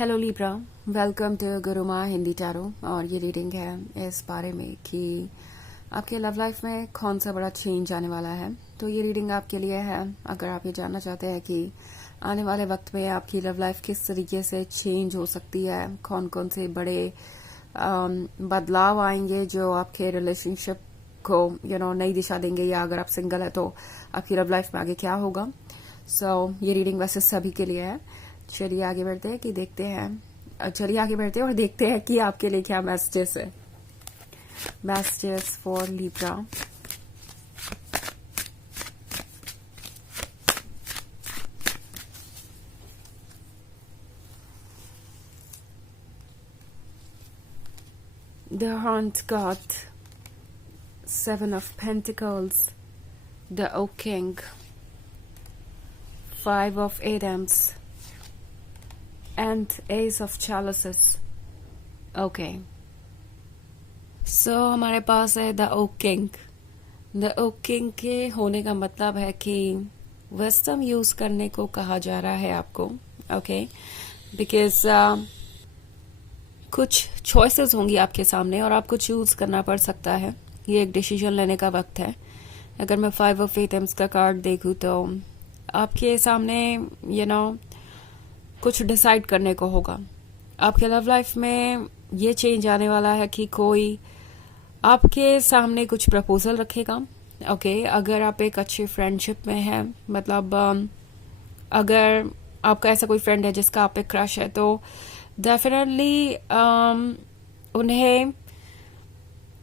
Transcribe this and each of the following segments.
Hello Libra, welcome to Guruma Hindi tarot. और ये reading है इस बारे में कि आपके लव लाइफ में कौन सा बड़ा चेंज आने वाला है। तो ये रीडिंग आपके लिए है अगर आप ये जानना चाहते हैं कि आने वाले वक्त में आपकी लव लाइफ किस तरीके से चेंज हो सकती है, कौन कौन से बड़े बदलाव आएंगे जो आपके रिलेशनशिप को नई दिशा देंगे, या अगर आप सिंगल है तो आपकी लव लाइफ में आगे क्या होगा। ये रीडिंग वैसे सभी के लिए है। चलिए आगे बढ़ते हैं और देखते हैं कि आपके लिए क्या मैसेजेस है। Messages for Libra. The Hunt got 7 of Pentacles, the Oak King, 5 of Adams, and Ace of Chalices. Okay. So हमारे पास है the oak king. The oak king के होने का मतलब है कि विजडम यूज करने को कहा जा रहा है आपको। ओके, बिकॉज कुछ चॉइसेस होंगी आपके सामने और आपको चूज करना पड़ सकता है। ये एक डिसीजन लेने का वक्त है। अगर मैं 5 ऑफ एटम्स का कार्ड देखूं तो आपके सामने कुछ डिसाइड करने को होगा। आपके लव लाइफ में ये चेंज आने वाला है कि कोई आपके सामने कुछ प्रपोजल रखेगा। ओके, अगर आप एक अच्छे फ्रेंडशिप में हैं, मतलब अगर आपका ऐसा कोई फ्रेंड है जिसका आप पे क्रश है, तो डेफिनेटली उन्हें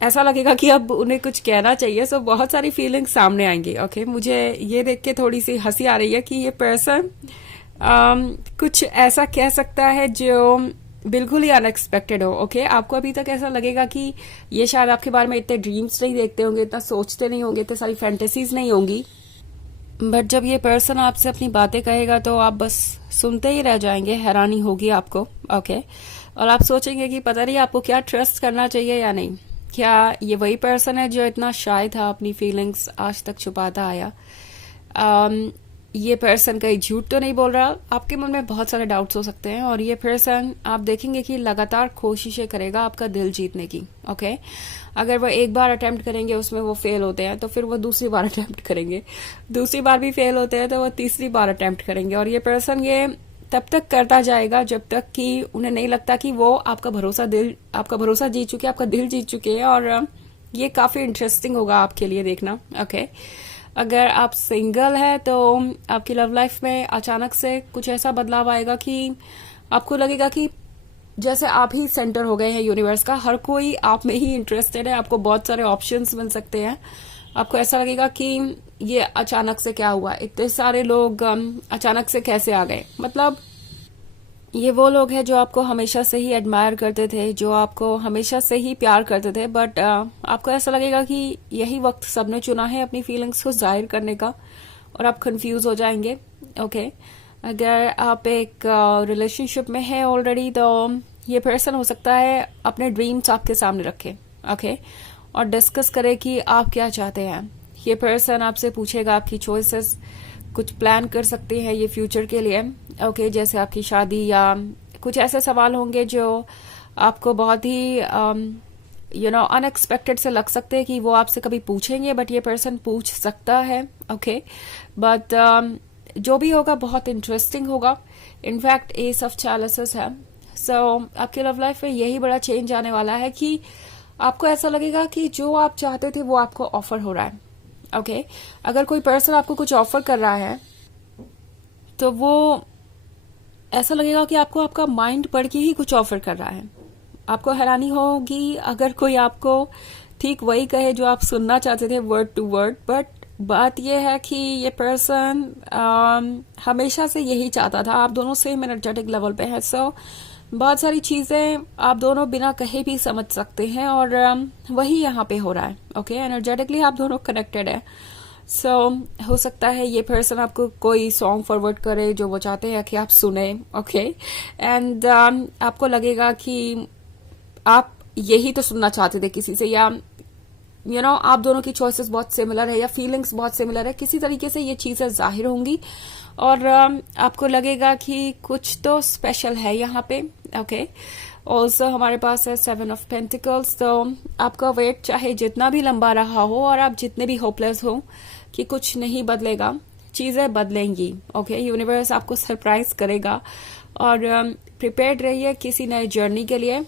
ऐसा लगेगा कि अब उन्हें कुछ कहना चाहिए। सो बहुत सारी फीलिंग्स सामने आएंगी। ओके, मुझे ये देख के थोड़ी सी हंसी आ रही है कि ये पर्सन कुछ ऐसा कह सकता है जो बिल्कुल ही अनएक्सपेक्टेड हो। ओके, आपको अभी तक ऐसा लगेगा कि ये शायद आपके बारे में इतने ड्रीम्स नहीं देखते होंगे, इतना सोचते नहीं होंगे, इतनी सारी फैंटेसीज नहीं होंगी, बट जब ये पर्सन आपसे अपनी बातें कहेगा तो आप बस सुनते ही रह जाएंगे। हैरानी होगी आपको। ओके, और आप सोचेंगे कि पता नहीं आपको क्या ट्रस्ट करना चाहिए या नहीं। क्या ये वही पर्सन है जो इतना शाय था, अपनी फीलिंग्स आज तक छुपाता आया? ये पर्सन कहीं झूठ तो नहीं बोल रहा? आपके मन में बहुत सारे डाउट्स हो सकते हैं और ये पर्सन आप देखेंगे कि लगातार कोशिशें करेगा आपका दिल जीतने की। ओके, अगर वो एक बार अटेम्प्ट करेंगे, उसमें वो फेल होते हैं तो फिर वो दूसरी बार अटेम्प्ट करेंगे, दूसरी बार भी फेल होते हैं तो वो तीसरी बार अटेम्प्ट करेंगे। और ये पर्सन ये तब तक करता जाएगा जब तक कि उन्हें नहीं लगता कि वो आपका भरोसा जीत चुके, आपका दिल जीत चुके हैं। और ये काफी इंटरेस्टिंग होगा आपके लिए देखना। ओके, अगर आप सिंगल है तो आपकी लव लाइफ में अचानक से कुछ ऐसा बदलाव आएगा कि आपको लगेगा कि जैसे आप ही सेंटर हो गए हैं यूनिवर्स का, हर कोई आप में ही इंटरेस्टेड है, आपको बहुत सारे ऑप्शंस मिल सकते हैं। आपको ऐसा लगेगा कि ये अचानक से क्या हुआ, इतने सारे लोग अचानक से कैसे आ गए। मतलब ये वो लोग हैं जो आपको हमेशा से ही एडमायर करते थे, जो आपको हमेशा से ही प्यार करते थे, बट आपको ऐसा लगेगा कि यही वक्त सबने चुना है अपनी फीलिंग्स को जाहिर करने का, और आप कंफ्यूज हो जाएंगे। ओके, अगर आप एक रिलेशनशिप में है ऑलरेडी तो ये पर्सन हो सकता है अपने ड्रीम्स आपके सामने रखे। ओके, और डिस्कस करे कि आप क्या चाहते हैं। ये पर्सन आपसे पूछेगा आपकी चॉइसेस, कुछ प्लान कर सकते हैं ये फ्यूचर के लिए। ओके, जैसे आपकी शादी या कुछ ऐसे सवाल होंगे जो आपको बहुत ही अनएक्सपेक्टेड से लग सकते हैं कि वो आपसे कभी पूछेंगे, बट ये पर्सन पूछ सकता है। ओके, बट जो भी होगा बहुत इंटरेस्टिंग होगा। इनफैक्ट एस ऑफ चैलिसेस है। आपके लव लाइफ में यही बड़ा चेंज आने वाला है कि आपको ऐसा लगेगा कि जो आप चाहते थे वो आपको ऑफर हो रहा है। ओके, अगर कोई पर्सन आपको कुछ ऑफर कर रहा है तो वो ऐसा लगेगा कि आपको आपका माइंड पढ़ के ही कुछ ऑफर कर रहा है। आपको हैरानी होगी अगर कोई आपको ठीक वही कहे जो आप सुनना चाहते थे, वर्ड टू वर्ड। बट बात यह है कि ये पर्सन हमेशा से यही चाहता था। आप दोनों सेम एनर्जेटिक लेवल पे हैं। बहुत सारी चीजें आप दोनों बिना कहे भी समझ सकते हैं और वही यहाँ पे हो रहा है। ओके, एनर्जेटिकली आप दोनों कनेक्टेड है। हो सकता है ये पर्सन आपको कोई सॉन्ग फॉरवर्ड करे जो वो चाहते हैं कि आप सुने। ओके, एंड आपको लगेगा कि आप यही तो सुनना चाहते थे किसी से, या आप दोनों की चॉइसेस बहुत सिमिलर है या फीलिंग्स बहुत सिमिलर है। किसी तरीके से ये चीजें जाहिर होंगी और आपको लगेगा कि कुछ तो स्पेशल है यहाँ पे। ओके, ऑल्सो हमारे पास है 7 ऑफ पेंटिकल्स। तो आपका वेट चाहे जितना भी लंबा रहा हो और आप जितने भी होपलेस हो कि कुछ नहीं बदलेगा, चीजें बदलेंगी। ओके, यूनिवर्स आपको सरप्राइज करेगा और प्रिपेयर्ड रहिए किसी नए जर्नी के लिए।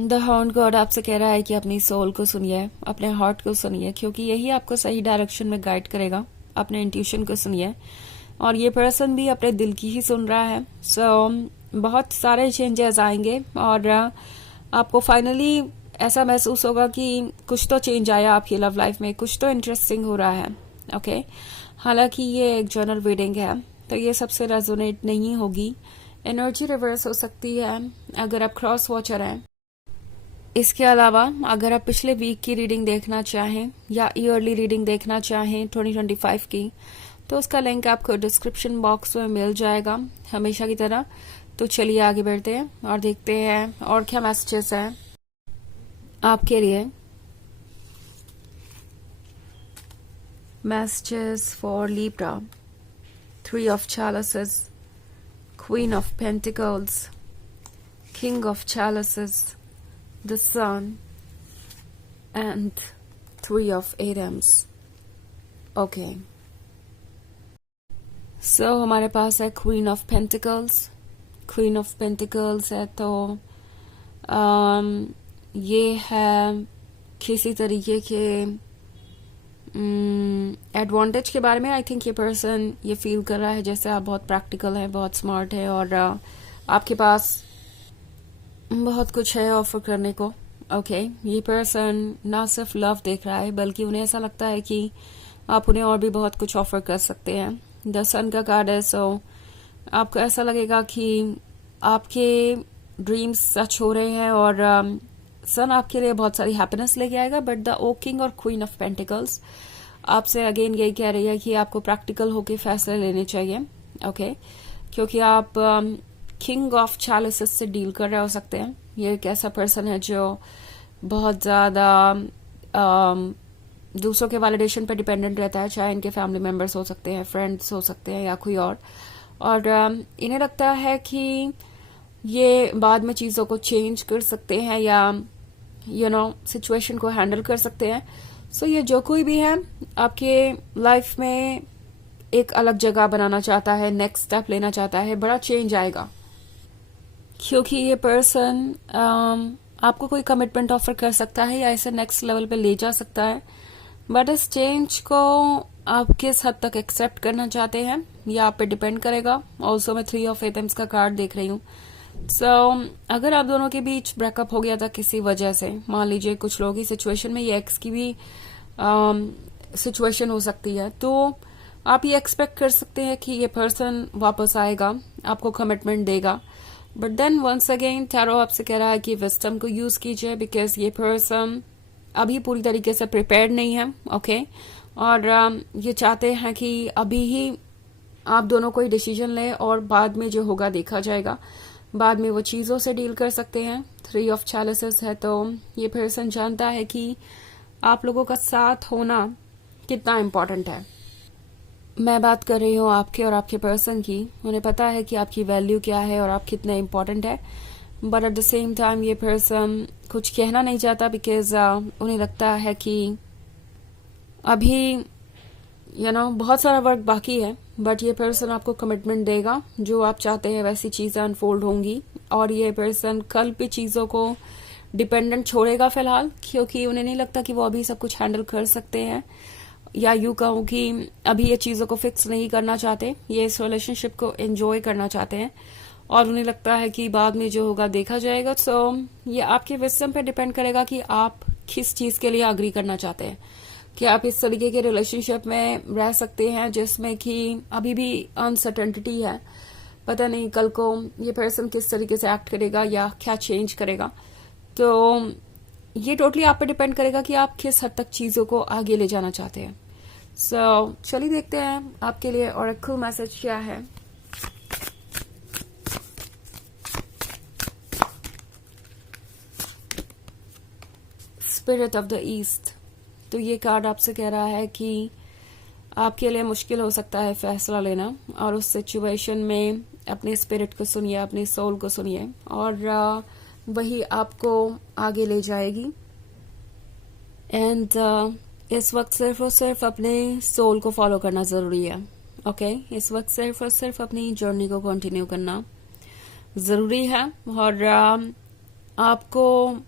द हाउंड गॉड आपसे कह रहा है कि अपनी सोल को सुनिए, अपने हार्ट को सुनिए, क्योंकि यही आपको सही डायरेक्शन में गाइड करेगा। अपने इंट्यूशन को सुनिए, और ये पर्सन भी अपने दिल की ही सुन रहा है। बहुत सारे चेंजेस आएंगे और आपको फाइनली ऐसा महसूस होगा कि कुछ तो चेंज आया आपकी लव लाइफ में, कुछ तो इंटरेस्टिंग हो रहा है। ओके, हालांकि ये एक जर्नल रीडिंग है तो ये सबसे रेजोनेट नहीं होगी, एनर्जी रिवर्स हो सकती है अगर आप क्रॉस वॉचर हैं। इसके अलावा अगर आप पिछले वीक की रीडिंग देखना चाहें या ईयरली रीडिंग देखना चाहें 2025 की, तो उसका लिंक आपको डिस्क्रिप्शन बॉक्स में मिल जाएगा हमेशा की तरह। तो चलिए आगे बढ़ते हैं और देखते हैं और क्या मैसेजेस हैं आपके लिए। Messages for Libra, 3 of chalices, Queen of Pentacles, King of chalices, the Sun, and 3 of Atoms. Okay, सो हमारे पास है queen of pentacles. Queen of pentacles है तो ये है किसी तरीके के एडवांटेज के बारे में। आई थिंक ये पर्सन ये फील कर रहा है जैसे आप बहुत प्रैक्टिकल है, बहुत स्मार्ट है और आपके पास बहुत कुछ है ऑफर करने को। ओके, ये पर्सन ना सिर्फ लव देख रहा है बल्कि उन्हें ऐसा लगता है कि आप उन्हें और भी बहुत कुछ ऑफर कर सकते हैं। द सन का कार्ड है, सो आपको ऐसा लगेगा कि आपके ड्रीम्स सच हो रहे हैं और सन आपके लिए बहुत सारी हैप्पीनेस लेके आएगा। बट द ओ किंग और क्वीन ऑफ पेंटिकल्स आपसे अगेन यही कह रही है कि आपको प्रैक्टिकल होके फैसले लेने चाहिए। ओके, क्योंकि आप किंग ऑफ चैलिसेस से डील कर रहे हो सकते हैं। ये एक ऐसा पर्सन है जो बहुत ज्यादा दूसरों के वैलिडेशन पर डिपेंडेंट रहता है, चाहे इनके फैमिली मेंबर्स हो सकते हैं, फ्रेंड्स हो सकते हैं या कोई और इन्हें लगता है कि ये बाद में चीजों को चेंज कर सकते हैं या सिचुएशन को हैंडल कर सकते हैं। सो ये जो कोई भी है आपके लाइफ में एक अलग जगह बनाना चाहता है, नेक्स्ट स्टेप लेना चाहता है, बड़ा चेंज आएगा क्योंकि ये पर्सन आपको कोई कमिटमेंट ऑफर कर सकता है या इसे नेक्स्ट लेवल पे ले जा सकता है। बट इस चेंज को आप किस हद तक एक्सेप्ट करना चाहते हैं या आप पे डिपेंड करेगा। ऑल्सो मैं 3 ऑफ एटम्स का कार्ड देख रही हूँ। अगर आप दोनों के बीच ब्रेकअप हो गया था किसी वजह से, मान लीजिए कुछ लोगों की सिचुएशन में ये एक्स की भी सिचुएशन हो सकती है, तो आप ये एक्सपेक्ट कर सकते हैं कि ये पर्सन वापस आएगा, आपको कमिटमेंट देगा। But then once again tarot आपसे कह रहा है कि विजडम को यूज कीजिए बिकॉज ये पर्सन अभी पूरी तरीके से प्रिपेयर्ड नहीं है। ओके, और ये चाहते हैं कि अभी ही आप दोनों कोई डिसीजन लें और बाद में जो होगा देखा जाएगा, बाद में वो चीजों से डील कर सकते हैं। 3 ऑफ chalices है तो ये पर्सन जानता है कि आप लोगों का साथ होना कितना इम्पोर्टेंट है। मैं बात कर रही हूँ आपके और आपके पर्सन की। उन्हें पता है कि आपकी वैल्यू क्या है और आप कितने इम्पोर्टेंट है। But at the same time ये पर्सन कुछ कहना नहीं चाहता बिकॉज उन्हें लगता है कि अभी बहुत सारा वर्क बाकी है। बट ये पर्सन आपको कमिटमेंट देगा, जो आप चाहते हैं वैसी चीजें अनफोल्ड होंगी। और ये पर्सन कल पे चीजों को डिपेंडेंट छोड़ेगा फिलहाल, क्योंकि उन्हें नहीं लगता कि वो अभी सब कुछ हैंडल कर सकते हैं, या यूं कहूं कि अभी ये चीजों को फिक्स नहीं करना चाहते, ये इस रिलेशनशिप को एंजॉय करना चाहते हैं और उन्हें लगता है कि बाद में जो होगा देखा जाएगा। सो ये आपके विजडम पे डिपेंड करेगा कि आप किस चीज के लिए अग्री करना चाहते हैं, कि आप इस तरीके के रिलेशनशिप में रह सकते हैं जिसमें कि अभी भी अनसर्टेनिटी है, पता नहीं कल को ये पर्सन किस तरीके से एक्ट करेगा या क्या चेंज करेगा। तो ये टोटली आप पे डिपेंड करेगा कि आप किस हद तक चीजों को आगे ले जाना चाहते हैं। सो चलिए देखते हैं आपके लिए ऑरेकल मैसेज क्या है। स्पिरिट ऑफ द ईस्ट, तो ये कार्ड आपसे कह रहा है कि आपके लिए मुश्किल हो सकता है फैसला लेना, और उस सिचुएशन में अपने स्पिरिट को सुनिए, अपनी सोल को सुनिए, और वही आपको आगे ले जाएगी। एंड इस वक्त सिर्फ और सिर्फ अपने सोल को फॉलो करना जरूरी है। ओके इस वक्त सिर्फ और सिर्फ अपनी जर्नी को कंटिन्यू करना जरूरी है। और आपको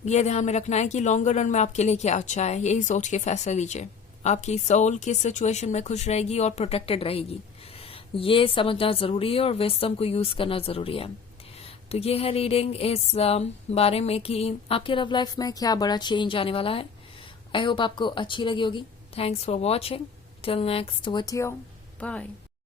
ये ध्यान में रखना है कि लॉन्गर रन में आपके लिए क्या अच्छा है, यही सोच के फैसला लीजिए। आपकी सोल किस सिचुएशन में खुश रहेगी और प्रोटेक्टेड रहेगी, ये समझना जरूरी है, और विजडम को यूज करना जरूरी है। तो ये है रीडिंग इस बारे में कि आपके लव लाइफ में क्या बड़ा चेंज आने वाला है। आई होप आपको अच्छी लगी होगी। Thanks for watching. Till next video, bye.